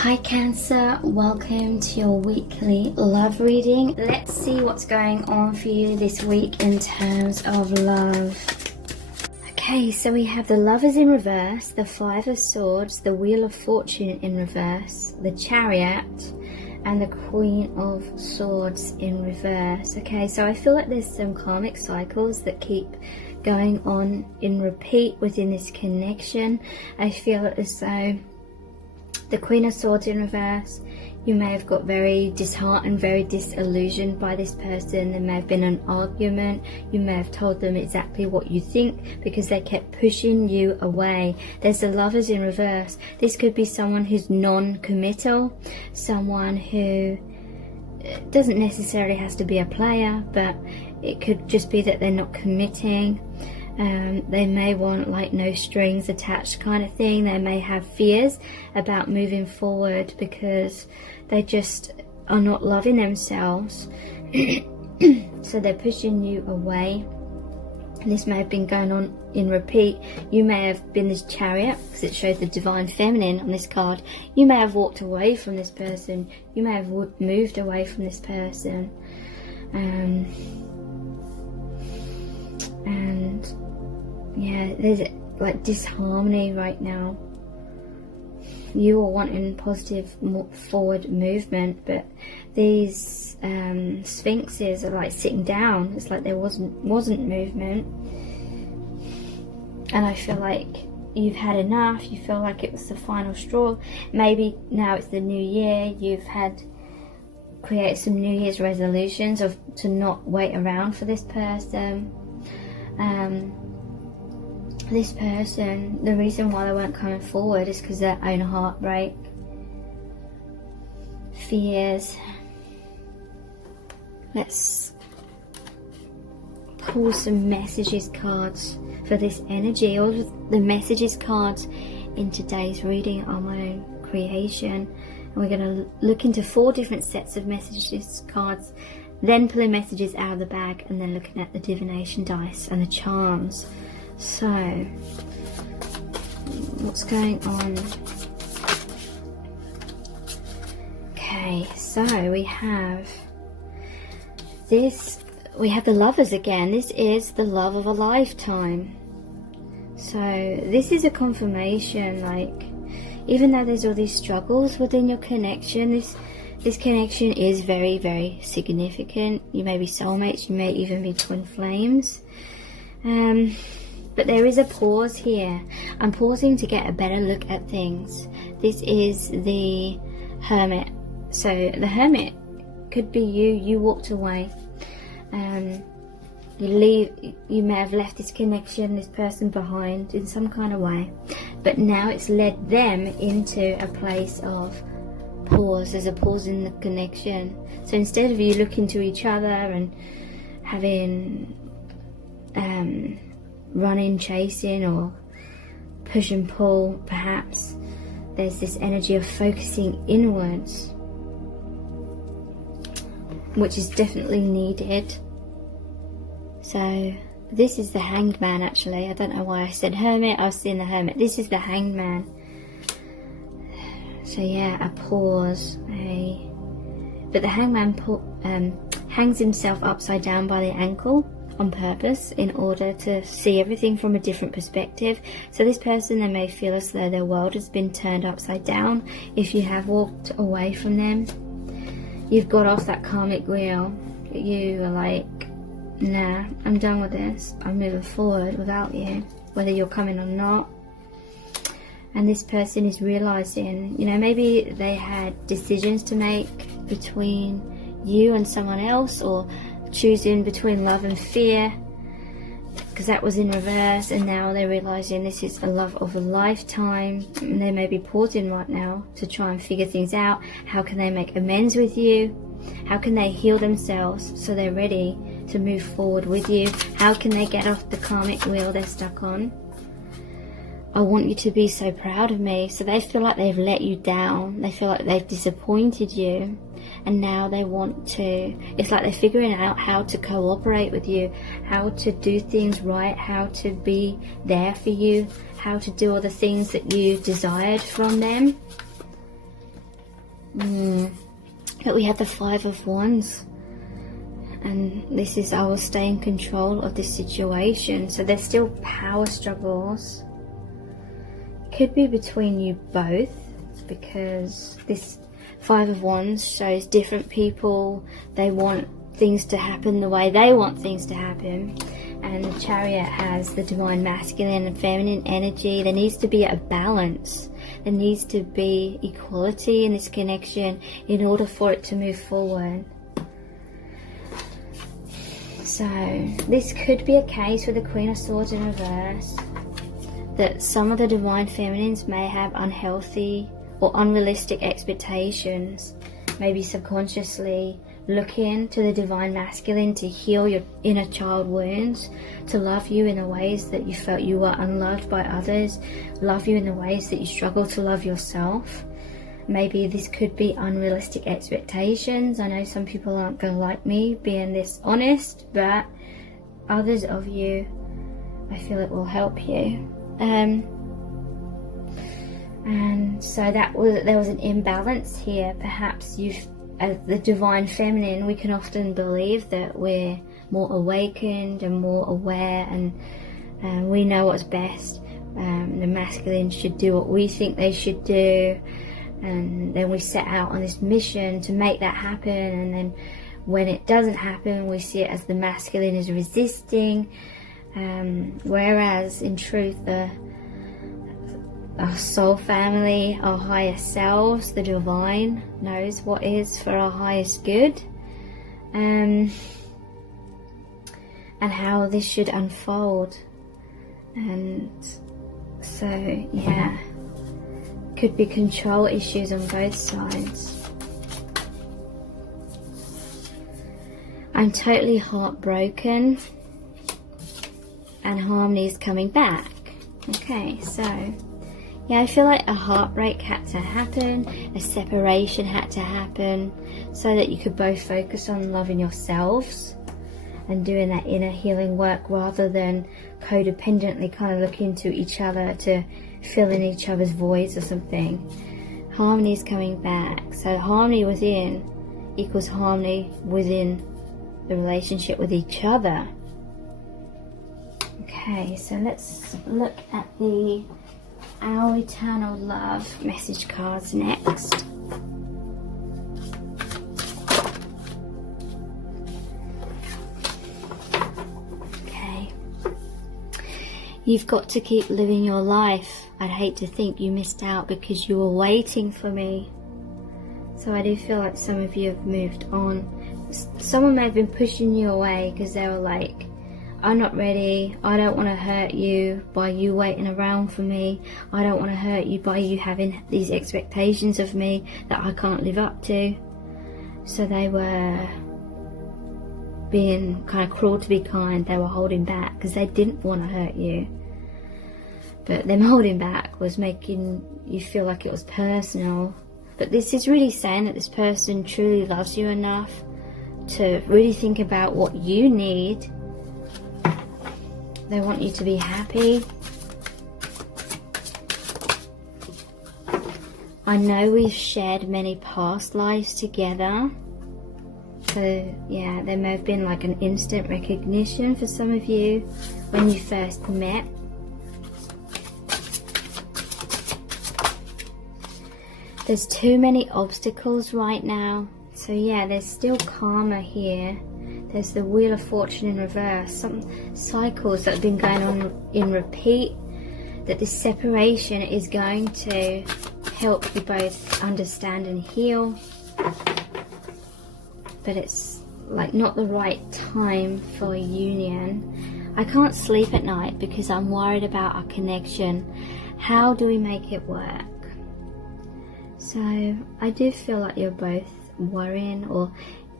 Hi Cancer, welcome to your weekly love reading. Let's see what's going on for you this week in terms of love. Okay, so we have the Lovers in reverse, the Five of Swords, the Wheel of Fortune in reverse, the Chariot, and the Queen of Swords in reverse. Okay, so I feel like there's some karmic cycles that keep going on in repeat within this connection. I feel as though the Queen of Swords in reverse, you may have got very disheartened, very disillusioned by this person. There may have been an argument. You may have told them exactly what you think because they kept pushing you away. There's the Lovers in reverse. This could be someone who's non-committal, someone who doesn't necessarily has to be a player, but it could just be that they're not committing. They may want like no strings attached kind of thing. They may have fears about moving forward because they just are not loving themselves. So they're pushing you away. This may have been going on in repeat. You may have been this Chariot because it shows the divine feminine on this card. You may have walked away from this person. You may have moved away from this person. And yeah, there's like disharmony right now. You are wanting positive forward movement, but these sphinxes are like sitting down. It's like there wasn't movement, and I feel like you've had enough. You feel like it was the final straw. Maybe now it's the new year. You've created some New Year's resolutions to not wait around for this person. This person, the reason why they weren't coming forward is because their own heartbreak, fears. Let's pull some messages cards for this energy. All of the messages cards in today's reading are my own creation. And we're going to look into 4 different sets of messages cards, then pulling messages out of the bag, and then looking at the divination dice and the charms. So, what's going on? Okay, so we have this. We have the Lovers again. This is the love of a lifetime. So this is a confirmation, like, even though there's all these struggles within your connection, this connection is very, very significant. You may be soulmates, you may even be twin flames. But there is a pause here. I'm pausing to get a better look at things. This is the Hermit. So the Hermit could be you walked away. You may have left this connection, this person behind in some kind of way. But now it's led them into a place of pause. There's a pause in the connection. So instead of you looking to each other and having running, chasing, or push and pull, perhaps there's this energy of focusing inwards, which is definitely needed. So this is the Hanged Man. Actually, I don't know why I said Hermit. I was seeing the Hermit. This is the Hanged Man. So yeah, a pause. But the Hanged Man hangs himself upside down by the ankle on purpose in order to see everything from a different perspective. So this person, they may feel as though their world has been turned upside down. If you have walked away from them, you've got off that karmic wheel. You are like, nah, I'm done with this. I'm moving forward without you, whether you're coming or not. And this person is realizing, maybe they had decisions to make between you and someone else, or choosing between love and fear, because that was in reverse, and now they're realizing this is a love of a lifetime, and they may be pausing right now to try and figure things out. How can they make amends with you? How can they heal themselves so they're ready to move forward with you? How can they get off the karmic wheel they're stuck on? I want you to be so proud of me. So they feel like they've let you down. They feel like they've disappointed you. And now they want to, it's like they're figuring out how to cooperate with you, how to do things right, how to be there for you, how to do all the things that you desired from them. But we have the Five of Wands. And this is, I will stay in control of this situation. So there's still power struggles. Could be between you both, because this Five of Wands shows different people. They want things to happen the way they want things to happen. And the Chariot has the divine masculine and feminine energy. There needs to be a balance. There needs to be equality in this connection in order for it to move forward. So this could be a case with the Queen of Swords in reverse, that some of the divine feminines may have unhealthy or unrealistic expectations, maybe subconsciously looking to the divine masculine to heal your inner child wounds, to love you in the ways that you felt you were unloved by others, love you in the ways that you struggle to love yourself. Maybe this could be unrealistic expectations. I know some people aren't going to like me being this honest, but others of you, I feel it will help you. And so there was an imbalance here. Perhaps as the divine feminine, we can often believe that we're more awakened and more aware, and we know what's best. The masculine should do what we think they should do. And then we set out on this mission to make that happen, and then when it doesn't happen, we see it as the masculine is resisting, whereas in truth our soul family, our higher selves, the divine, knows what is for our highest good, and how this should unfold. And so yeah, could be control issues on both sides. I'm totally heartbroken, and harmony is coming back. Okay, so yeah, I feel like a heartbreak had to happen, a separation had to happen, so that you could both focus on loving yourselves and doing that inner healing work, rather than codependently kind of looking to each other to fill in each other's voids or something. Harmony is coming back. So harmony within equals harmony within the relationship with each other. Okay, so let's look at our eternal love message cards next. You've got to keep living your life. I'd hate to think you missed out because you were waiting for me. So I do feel like some of you have moved on. Someone may have been pushing you away because they were like, I'm not ready. I don't want to hurt you by you waiting around for me. I don't want to hurt you by you having these expectations of me that I can't live up to. So they were being kind of cruel to be kind. They were holding back because they didn't want to hurt you. But them holding back was making you feel like it was personal. But this is really saying that this person truly loves you enough to really think about what you need. They want you to be happy. I know we've shared many past lives together. So yeah, there may have been like an instant recognition for some of you when you first met. There's too many obstacles right now. So yeah, there's still karma here. There's the Wheel of Fortune in reverse. Some cycles that have been going on in repeat. That this separation is going to help you both understand and heal. But it's like not the right time for a union. I can't sleep at night because I'm worried about our connection. How do we make it work? So I do feel like you're both worrying, or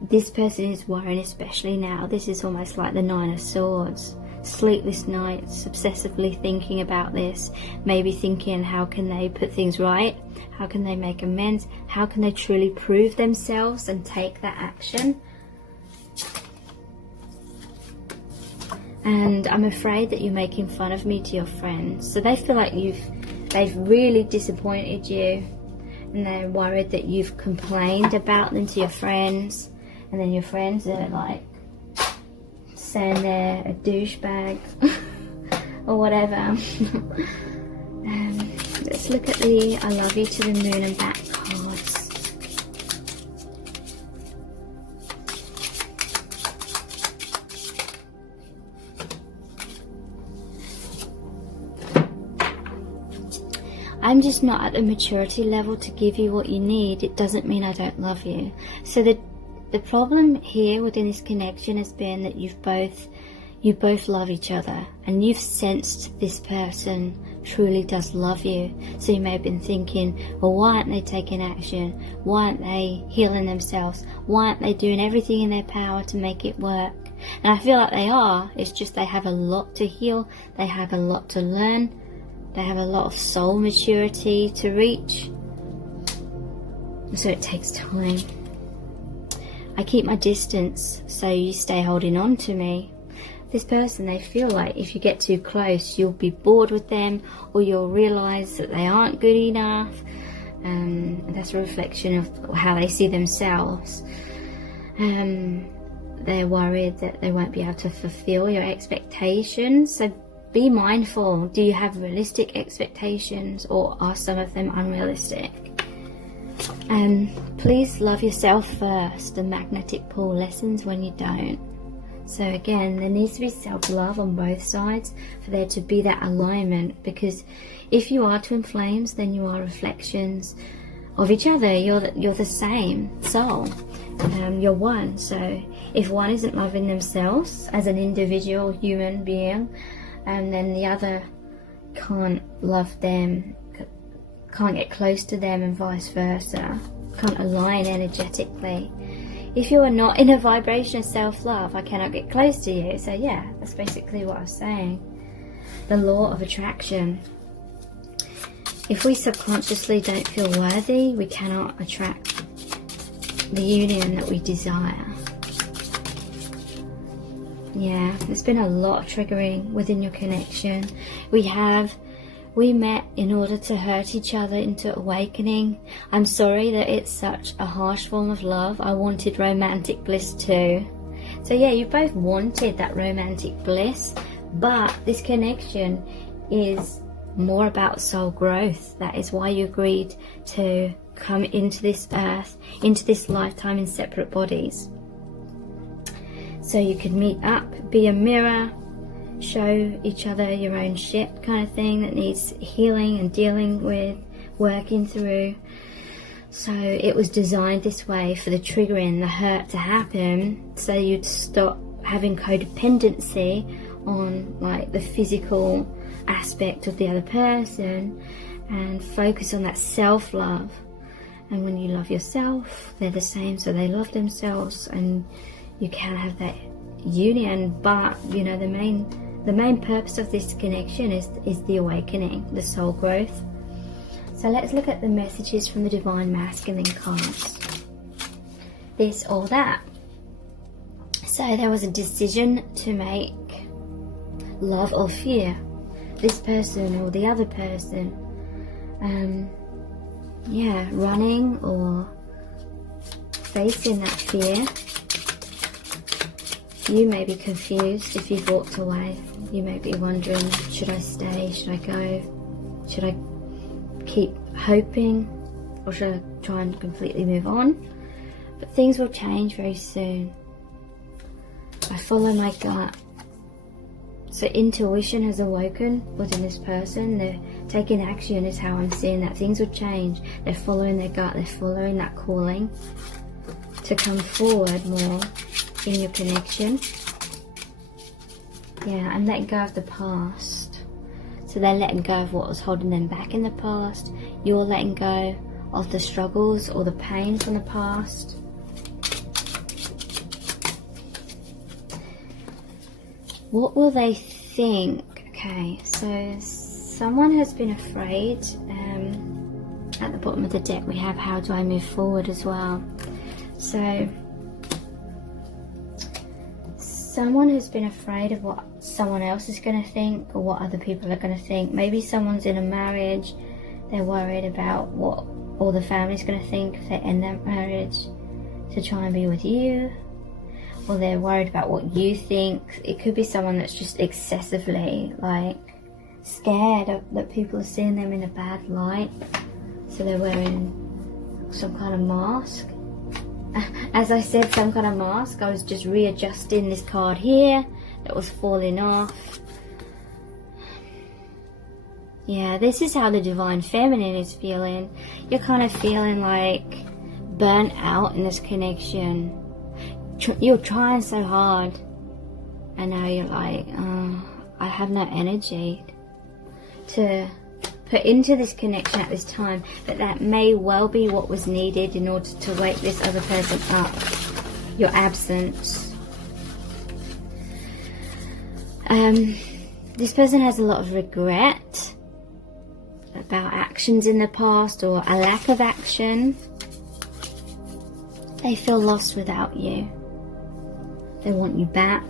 this person is worrying, especially now. This is almost like the Nine of Swords. Sleepless nights, obsessively thinking about this, maybe thinking how can they put things right, how can they make amends, how can they truly prove themselves and take that action. And I'm afraid that you're making fun of me to your friends. So they feel like they've really disappointed you. and they're worried that you've complained about them to your friends, and then your friends are like saying they're a douchebag or whatever. Let's look at the I love you to the moon and back cards. I'm just not at the maturity level to give you what you need. It doesn't mean I don't love you. So the problem here within this connection has been that you both love each other, and you've sensed this person truly does love you. So you may have been thinking, well, why aren't they taking action? Why aren't they healing themselves? Why aren't they doing everything in their power to make it work? And I feel like they are. It's just they have a lot to heal. They have a lot to learn. They have a lot of soul maturity to reach. So it takes time. I keep my distance, so you stay holding on to me. This person, they feel like if you get too close, you'll be bored with them, or you'll realise that they aren't good enough. And that's a reflection of how they see themselves. They're worried that they won't be able to fulfill your expectations. So be mindful. Do you have realistic expectations, or are some of them unrealistic? Please love yourself first. The magnetic pull lessens when you don't. So again, there needs to be self-love on both sides for there to be that alignment, because if you are twin flames, then you are reflections of each other. You're the same soul. You're one. So if one isn't loving themselves as an individual human being, and then the other can't love them, can't get close to them, and vice versa, can't align energetically. If you are not in a vibration of self-love, I cannot get close to you. So yeah, that's basically what I was saying. The law of attraction. If we subconsciously don't feel worthy, we cannot attract the union that we desire. Yeah, there's been a lot of triggering within your connection. We met in order to hurt each other into awakening. I'm sorry that it's such a harsh form of love. I wanted romantic bliss too. So yeah, you both wanted that romantic bliss, but this connection is more about soul growth. That is why you agreed to come into this earth, into this lifetime in separate bodies. So you could meet up, be a mirror, show each other your own shit kind of thing that needs healing and dealing with, working through. So it was designed this way for the triggering, the hurt to happen, so you'd stop having codependency on like the physical aspect of the other person and focus on that self-love. And when you love yourself, they're the same, so they love themselves, and you can have that union. But you know, the main purpose of this connection is the awakening, the soul growth. So let's look at the messages from the Divine Masculine cards. This or that. So there was a decision to make. Love or fear. This person or the other person. Yeah, running or facing that fear. You may be confused if you've walked away. You may be wondering, should I stay? Should I go? Should I keep hoping? Or should I try and completely move on? But things will change very soon. I follow my gut. So intuition has awoken within this person. They're taking action is how I'm seeing that. Things will change. They're following their gut. They're following that calling to come forward more in your connection. Yeah, and letting go of the past. So they're letting go of what was holding them back in the past. You're letting go of the struggles or the pain from the past. What will they think? Okay, so someone has been afraid. At the bottom of the deck we have how do I move forward as well. So someone has been afraid of what someone else is going to think, or what other people are going to think. Maybe someone's in a marriage, they're worried about what or the family's going to think if they end that marriage to try and be with you, or they're worried about what you think. It could be someone that's just excessively like scared that people are seeing them in a bad light, so they're wearing some kind of mask. As I said, some kind of mask, I was just readjusting this card here that was falling off. Yeah, this is how the divine feminine is feeling. You're kind of feeling like burnt out in this connection. You're trying so hard, and now you're like, oh, I have no energy to put into this connection at this time. But that may well be what was needed in order to wake this other person up. Your absence. This person has a lot of regret about actions in the past, or a lack of action. They feel lost without you. They want you back.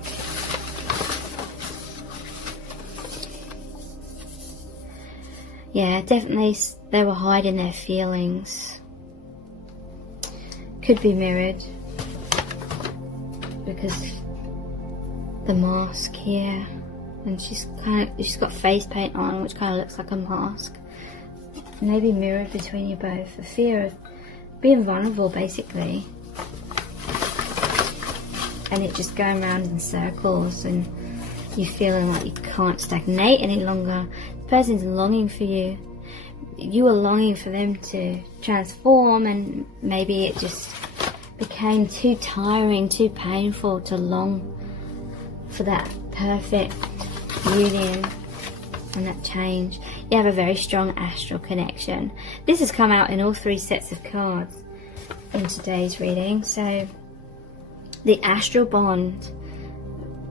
Yeah, definitely they were hiding their feelings. Could be mirrored, because the mask here, and she's got face paint on, which kind of looks like a mask. Maybe mirrored between you both. A fear of being vulnerable, basically. And it just going around in circles, and you feeling like you can't stagnate any longer. The person's longing for you. You are longing for them to transform, and maybe it just became too tiring, too painful to long for that perfect union and that change. You have a very strong astral connection. This has come out in all 3 sets of cards in today's reading. So the astral bond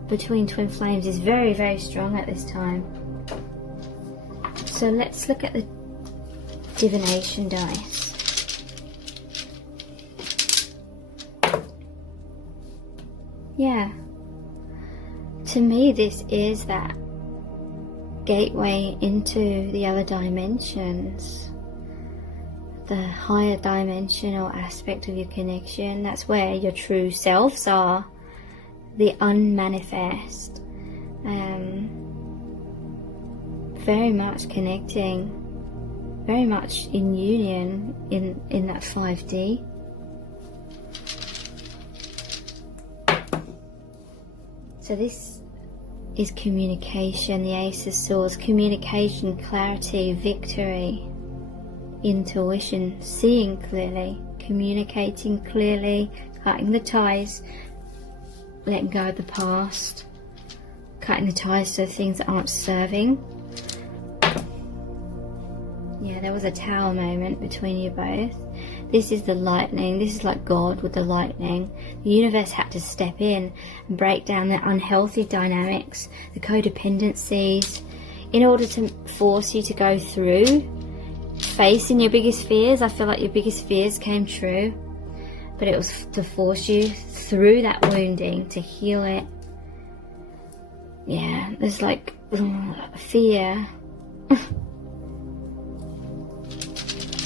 between twin flames is very, very strong at this time. So let's look at the divination dice. Yeah. To me, this is that gateway into the other dimensions. The higher dimensional aspect of your connection. That's where your true selves are. The unmanifest. Very much connecting. Very much in union in that 5D. So this is communication. The Ace of Swords. Communication, clarity, victory. Intuition, seeing clearly, communicating clearly, cutting the ties, letting go of the past, cutting the ties to things that aren't serving. Yeah, there was a tower moment between you both. This is the lightning. This is like God with the lightning. The universe had to step in and break down the unhealthy dynamics, the codependencies, in order to force you to go through facing your biggest fears. I feel like your biggest fears came true, but it was to force you through that wounding, to heal it. Yeah, there's like fear.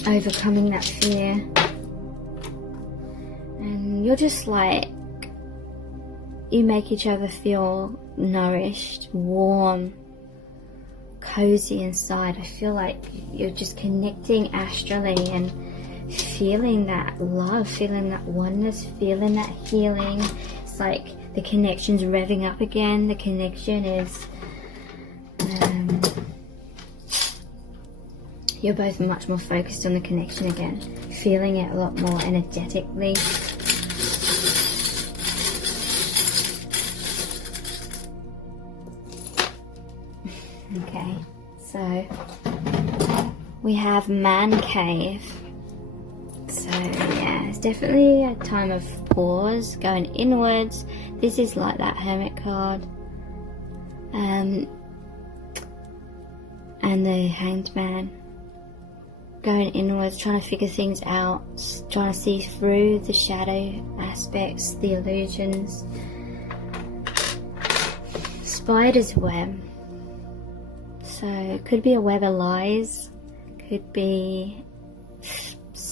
Overcoming that fear. And you're just like, you make each other feel nourished, warm, cozy inside. I feel like you're just connecting astrally and feeling that love, feeling that oneness, feeling that healing. It's like the connection's revving up again. The connection is you're both much more focused on the connection again, feeling it a lot more energetically. Okay, so we have man cave. So yeah, it's definitely a time of pause, going inwards. This is like that hermit card. And the hanged man. Going inwards, trying to figure things out, trying to see through the shadow aspects, the illusions. Spider's web. So it could be a web of lies, could be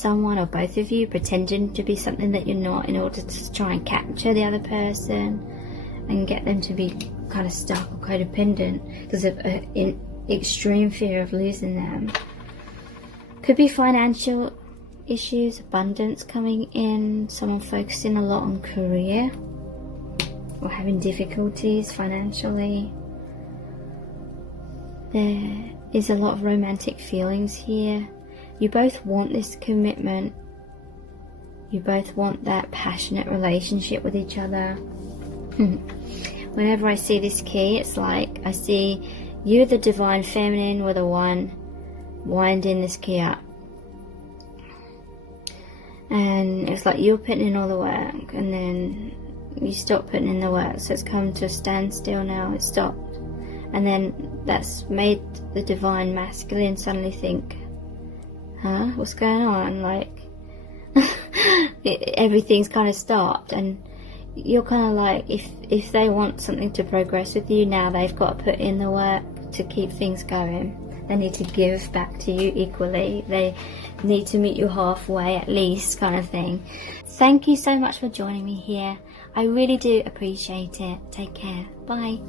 someone, or both of you pretending to be something that you're not in order to try and capture the other person and get them to be kind of stuck or codependent because of extreme fear of losing them. Could be financial issues, abundance coming in, someone focusing a lot on career or having difficulties financially. There is a lot of romantic feelings here. You both want this commitment. You both want that passionate relationship with each other. Whenever I see this key, it's like I see you, the divine feminine, with a one, winding this key up. And it's like you're putting in all the work, and then you stop putting in the work. So it's come to a standstill now, it's stopped. And then that's made the divine masculine suddenly think, huh, what's going on? Like, everything's kind of stopped, and you're kind of like, if they want something to progress with you now, they've got to put in the work to keep things going. They need to give back to you equally. They need to meet you halfway at least, kind of thing. Thank you so much for joining me here. I really do appreciate it. Take care. Bye.